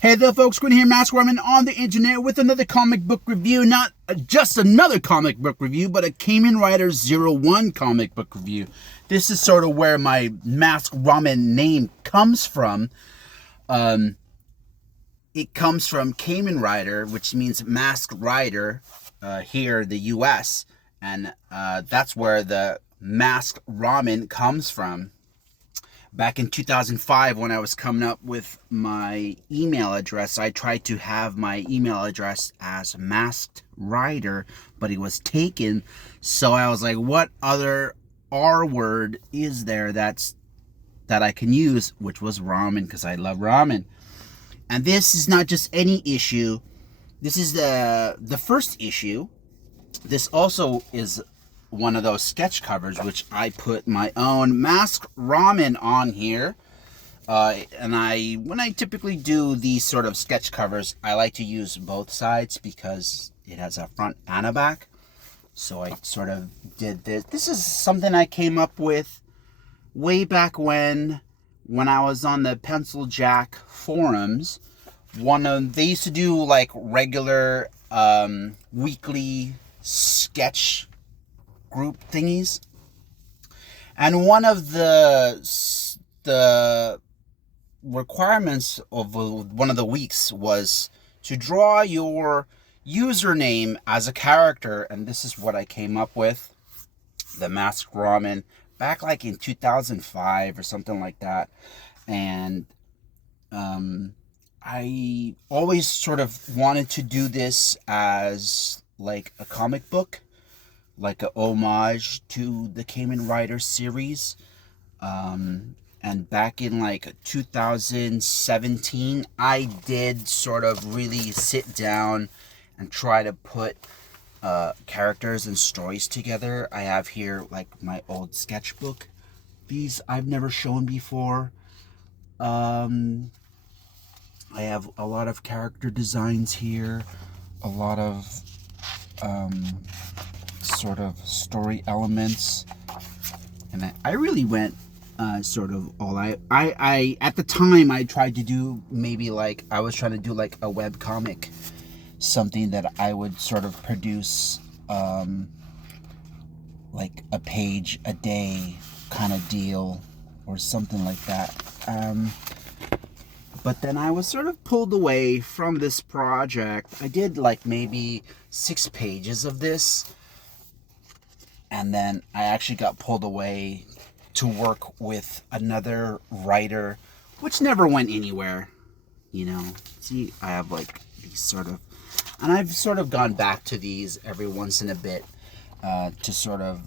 Hey there folks, Quinn here, Masked Ramen on the internet with another comic book review. Not just another comic book review, but a Kamen Rider Zero One comic book review. This is sort of where my Masked Ramen name comes from. It comes from Kamen Rider, which means Masked Rider here in the US. And that's where the Masked Ramen comes from. Back in 2005, when I was coming up with my email address, I tried to have my email address as Masked Rider, but it was taken. So I was like, what other R word is there that I can use? Which was ramen, because I love ramen. And this is not just any issue. This is the first issue. This also is one of those sketch covers, which I put my own Masked Ramen on here. And when I typically do these sort of sketch covers, I like to use both sides because it has a front and a back. So I sort of did this. This is something I came up with way back when I was on the Pencil Jack forums. They used to do like regular weekly sketch group thingies, and one of the requirements of one of the weeks was to draw your username as a character, and this is what I came up with. The Masked Ramen back like in 2005 or something like that. And I always sort of wanted to do this as like a comic book, like a homage to the Kamen Rider series. And back in like 2017, I did sort of really sit down and try to put characters and stories together. I have here like my old sketchbook. These I've never shown before. I have a lot of character designs here, a lot of sort of story elements, and I really went sort of all I at the time I tried to do maybe like I was trying to do like a web comic, something that I would sort of produce like a page a day kind of deal or something like that. But then I was sort of pulled away from this project. I did like maybe 6 pages of this, and then I actually got pulled away to work with another writer, which never went anywhere. You know, see, I have like these sort of, and I've sort of gone back to these every once in a bit to sort of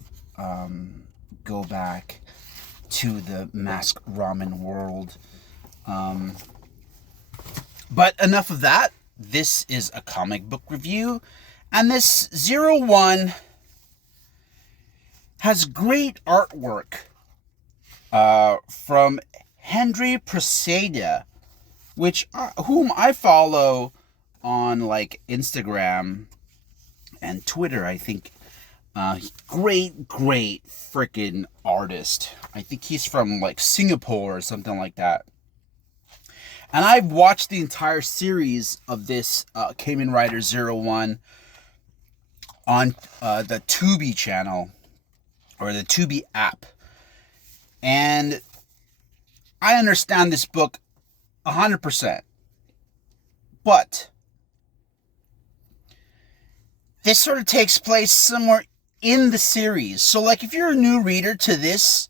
go back to the Masked Ramen world. But enough of that. This is a comic book review, and this Zero One has great artwork from Henry Preseda, whom I follow on like Instagram and Twitter. I think great freaking artist. I think he's from like Singapore or something like that. And I've watched the entire series of this Kamen Rider Zero One on the Tubi channel, or the Tubi app. And I understand this book 100%. But this sort of takes place somewhere in the series. So like if you're a new reader to this,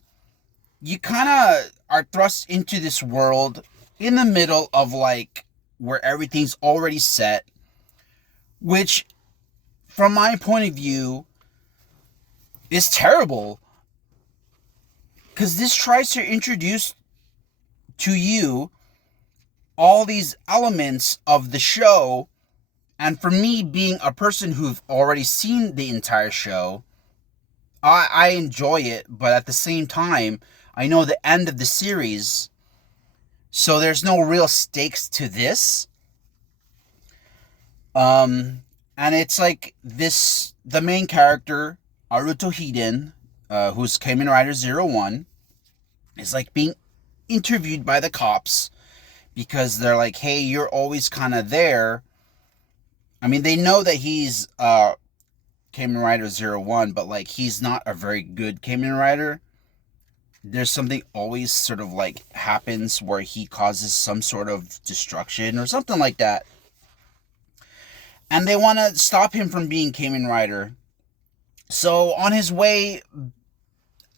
you kind of are thrust into this world in the middle of like where everything's already set, which from my point of view is terrible, because this tries to introduce to you all these elements of the show. And for me, being a person who've already seen the entire show, I enjoy it, but at the same time I know the end of the series, so there's no real stakes to this. And it's like this, the main character, Aruto Hiden, who's Kamen Rider Zero One, is like being interviewed by the cops because they're like, hey, you're always kind of there. I mean, they know that he's Kamen Rider Zero One, but like he's not a very good Kamen Rider. There's something always sort of like happens where he causes some sort of destruction or something like that. And they want to stop him from being Kamen Rider. So on his way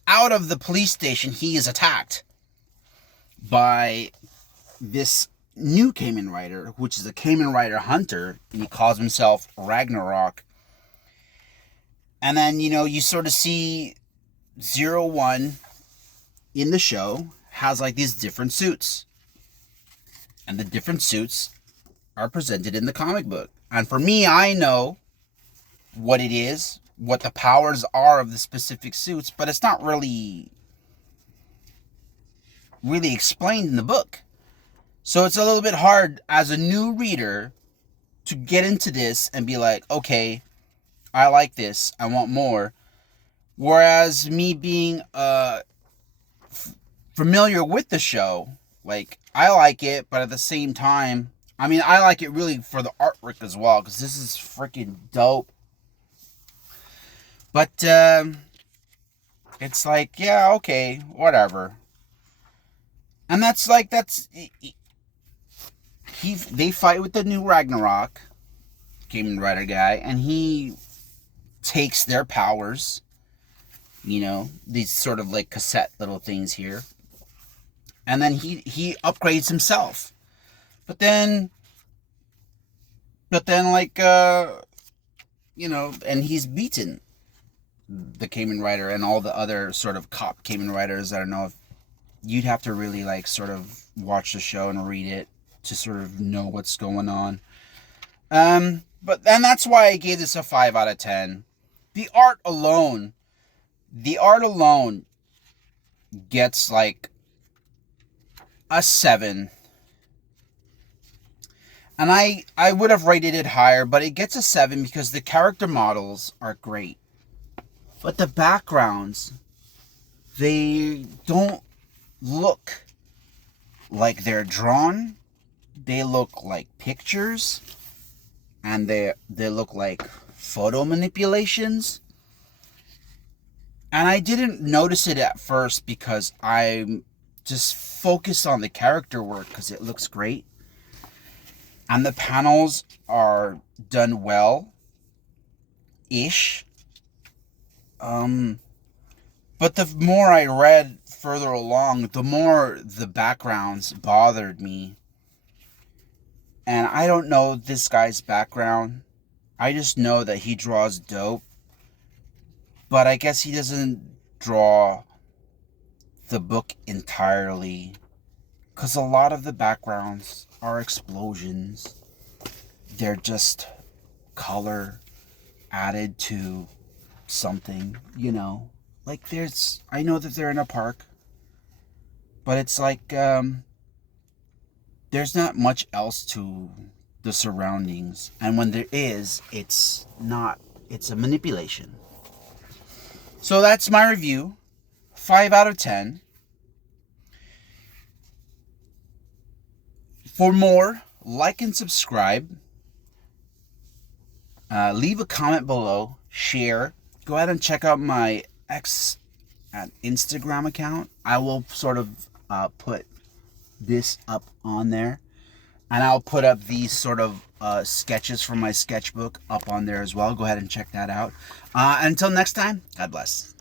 out of the police station, he is attacked by this new Kamen Rider, which is a Kamen Rider hunter, and he calls himself Ragnarok. And then, you sort of see Zero One in the show has like these different suits. And the different suits are presented in the comic book. And for me, I know what it is, what the powers are of the specific suits, but it's not really explained in the book. So it's a little bit hard as a new reader to get into this and be like, okay, I like this, I want more. Whereas me being familiar with the show, like, I like it, but at the same time, I mean, I like it really for the artwork as well, because this is freaking dope. But it's like, yeah, okay, whatever. And they fight with the new Ragnarok, Kamen Rider guy, and he takes their powers, these sort of like cassette little things here. And then he upgrades himself. But then like, and he's beaten the Kamen Rider and all the other sort of cop Kamen Riders. I don't know if you'd have to really like sort of watch the show and read it to sort of know what's going on. But then that's why I gave this a 5 out of 10. The art alone gets like a 7. And I would have rated it higher, but it gets a 7 because the character models are great. But the backgrounds, they don't look like they're drawn. They look like pictures. And they look like photo manipulations. And I didn't notice it at first because I'm just focused on the character work because it looks great. And the panels are done well-ish. But the more I read further along, the more the backgrounds bothered me. And I don't know this guy's background. I just know that he draws dope. But I guess he doesn't draw the book entirely. Because a lot of the backgrounds are explosions. They're just color added to something, Like I know that they're in a park. But it's like, there's not much else to the surroundings. And when there is, it's a manipulation. So that's my review. 5 out of 10. For more, like and subscribe. Leave a comment below. Share. Go ahead and check out my Instagram account. I will sort of put this up on there. And I'll put up these sort of sketches from my sketchbook up on there as well. Go ahead and check that out. Until next time, God bless.